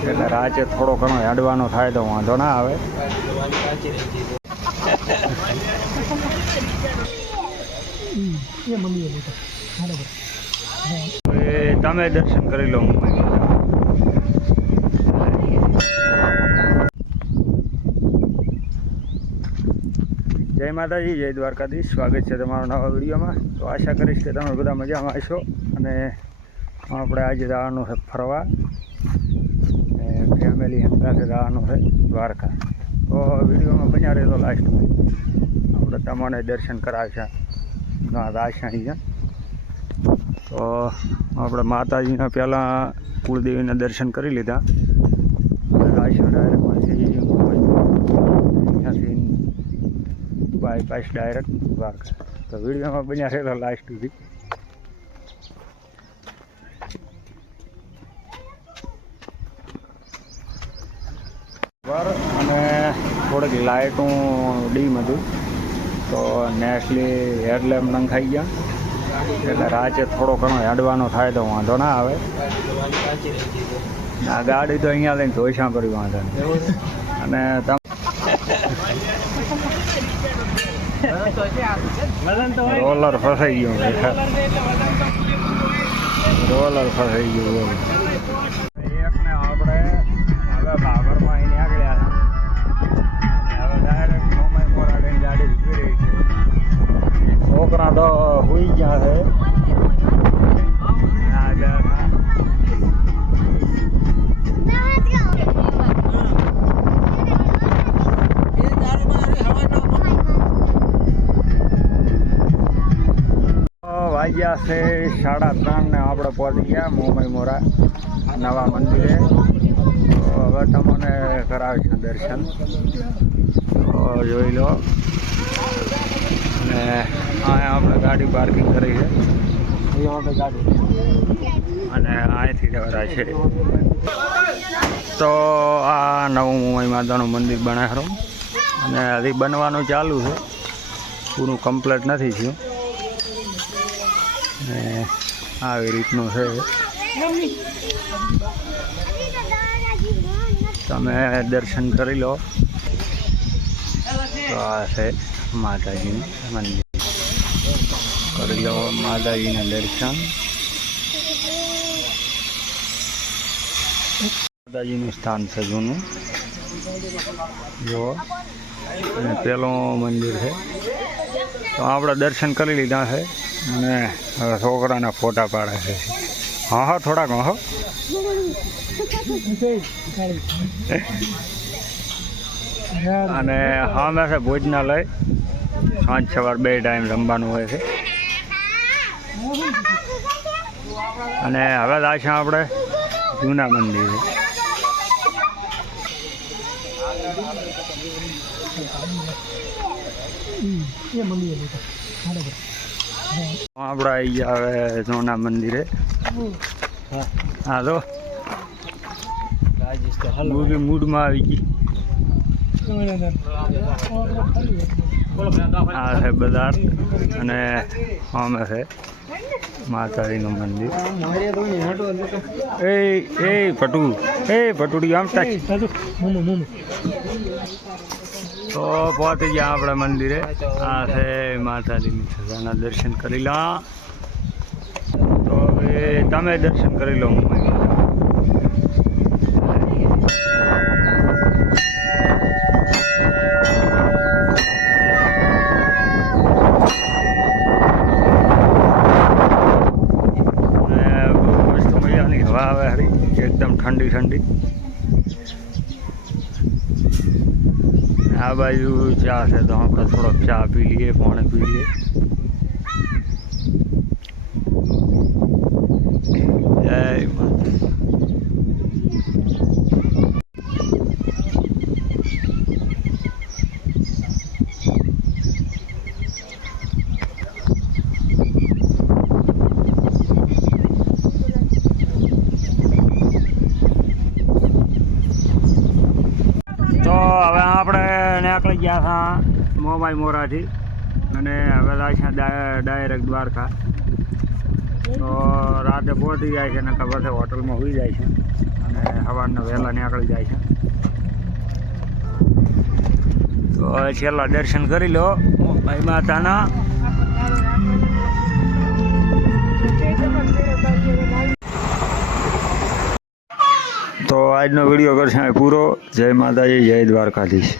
એટલે રાચે થોડો ઘણો હેડવાનો થાય તો વાંધો ના આવે. તમે દર્શન કરી લો જય માતાજી, જય દ્વારકાધીશ. સ્વાગત છે તમારા નવા વિડીયોમાં. તો આશા કરીશ કે તમે બધા મજામાં હશો અને આપણે આજે જવાનું છે ફરવા. ફેમિલી સાથે જવાનું છે દ્વારકા. તો વિડીયોમાં બન્યા રહેતો લાસ્ટમાં. આપણે તમને દર્શન કરાવશે. રાશાણી અહીંયા તો આપણે માતાજીના પહેલાં કુળદેવીના દર્શન કરી લીધા. રાશા ડાયરેક્ટમાંથી અહીંયાથી બાયપાસ ડાયરેક્ટ દ્વારકા. તો વિડીયોમાં બન્યા રહેલો લાસ્ટ સુધી. બર અને થોડીક લાઇટું ડીમ હતું. તો નેસલી હેડલેમ્પ નંખાઈ ગયા. એટલે રાચે થોડો ઘણો હેડવાનો થાય તો વાંધો ના આવે. આ ગાડી તો અહીંયા લઈને ધોઈશા કરી વાંધો અને રોલર ફસાઈ ગયું. રોલર ફસાઈ ગયું. વાગ્યા છે સાડા ત્રણ ને આપણે પહોંચી ગયા મુંબઈ મોરા નવા મંદિરે. હવે તમને કરાવીશું દર્શન. તો જોઈ લો. અને અહીંયા આપણે ગાડી પાર્કિંગ કરી છે. અને અહીંથી જવાના છે. તો આ નવું મુંબઈ માતાનું મંદિર બનાવેલું. અને હજી બનવાનું ચાલુ છે. પૂરું કમ્પ્લીટ નથી થયું. ને આવી રીતનું છે. તમે દર્શન કરી લો. તો આ છે માતાજીનું મંદિર. કરી લો માતાજીના દર્શન. માતાજીનું સ્થાન છે જૂનું. જુઓ. અને પેલું મંદિર છે. તો આપણે દર્શન કરી લીધા છે. અને છોકરાના ફોટા પાડે છે. હા હા, થોડાક, હા અને હા છે ભોજનાલય. સાંજ સવાર બે ટાઈમ રમવાનું હોય છે. અને હવે છે આપણે જૂના મંદિરે. આપણે આવી ગયા હવે સોના મંદિરે. હાલો. મૂડ, મૂડમાં આવી ગઈ. આ છે બજાર અને અમે છે માતાજીનું મંદિર. એ એ પટુ એ પટુડી આમ તો પહોંચી ગયા આપણે મંદિરે. આ છે માતાજીની સજાના દર્શન કરી લા. તો હવે તમે દર્શન કરી લો. હરી. એકદમ ઠંડી ઠંડી. આ બાજુ ચા છે તો આપણે થોડોક ચા પી લઈએ, પાણી પી લઈએ. જય માતા તો હવે આપણે નીકળી ગયા હતા મોબાઈલ મોરાથી અને હવે લાગ્યા ડાયરેક્ટ દ્વારકા. તો રાતે પહોંચી જાય છે અને ખબર છે હોટલમાં હોઈ જાય છે અને સવારના વહેલા નીકળી જાય છે. તો છેલ્લા દર્શન કરી લો. ભાઈ માતાના. તો આજનો વીડિયો કરશે પૂરો. જય માતાજી, જય દ્વારકાધીશ.